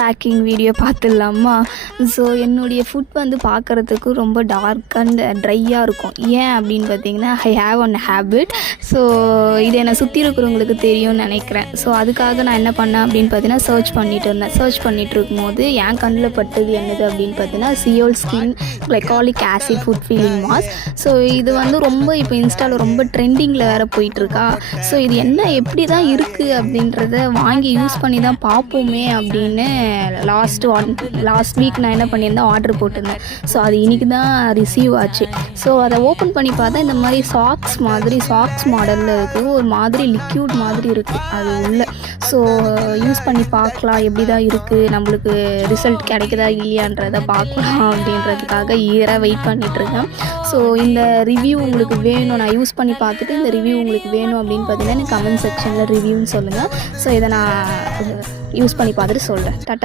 Packing video பார்த்துடலாமா? So என்னுடைய food வந்து பார்க்குறதுக்கு ரொம்ப டார்க் அண்ட் ட்ரையாக இருக்கும். ஏன் அப்படின்னு பார்த்தீங்கன்னா, I have one habit. So இது என்னை சுற்றி இருக்கிறவங்களுக்கு தெரியும்னு நினைக்கிறேன். ஸோ அதுக்காக நான் என்ன பண்ணேன் அப்படின்னு பார்த்தீங்கன்னா, சர்ச் பண்ணிட்டு இருந்தேன். சர்ச் பண்ணிட்டு இருக்கும்போது என் கண்ணில் பட்டது என்னது அப்படின்னு பார்த்தீங்கன்னா, Seoul skin glycolic acid food feeling mask. So இது வந்து ரொம்ப இப்போ இன்ஸ்டாவில் ரொம்ப ட்ரெண்டிங்கில் வேறு போயிட்டுருக்கா. ஸோ இது என்ன எப்படி தான் இருக்குது அப்படின்றத வாங்கி யூஸ் பண்ணி தான் பார்ப்போமே அப்படின்னு லாஸ்ட் வீக் நான் என்ன பண்ணியிருந்தேன், ஆர்டர் போட்டிருந்தேன். ஸோ அது இன்றைக்கி தான் ரிசீவ் ஆச்சு. ஸோ அதை ஓப்பன் பண்ணி பார்த்தா இந்த மாதிரி சாக்ஸ் மாடலில் இருக்குது. ஒரு மாதிரி லிக்யூட் மாதிரி இருக்குது அது உள்ள. ஸோ யூஸ் பண்ணி பார்க்கலாம் எப்படி தான் இருக்குது, நம்மளுக்கு ரிசல்ட் கிடைக்குதா இல்லையான்றதை பார்க்கலாம் அப்படின்றதுக்காக ஈராக வெயிட் பண்ணிகிட்ருக்கேன். ஸோ இந்த ரிவ்யூ உங்களுக்கு வேணும், நான் யூஸ் பண்ணி பார்த்துட்டு இந்த ரிவ்யூ உங்களுக்கு வேணும் அப்படின்னு பார்த்தீங்கன்னா எனக்கு கமெண்ட் செக்ஷனில் ரிவ்யூன்னு சொல்லுங்கள். ஸோ இதை நான் யூஸ் பண்ணி பார்த்துட்டு சொல்கிறேன். டாட்டா.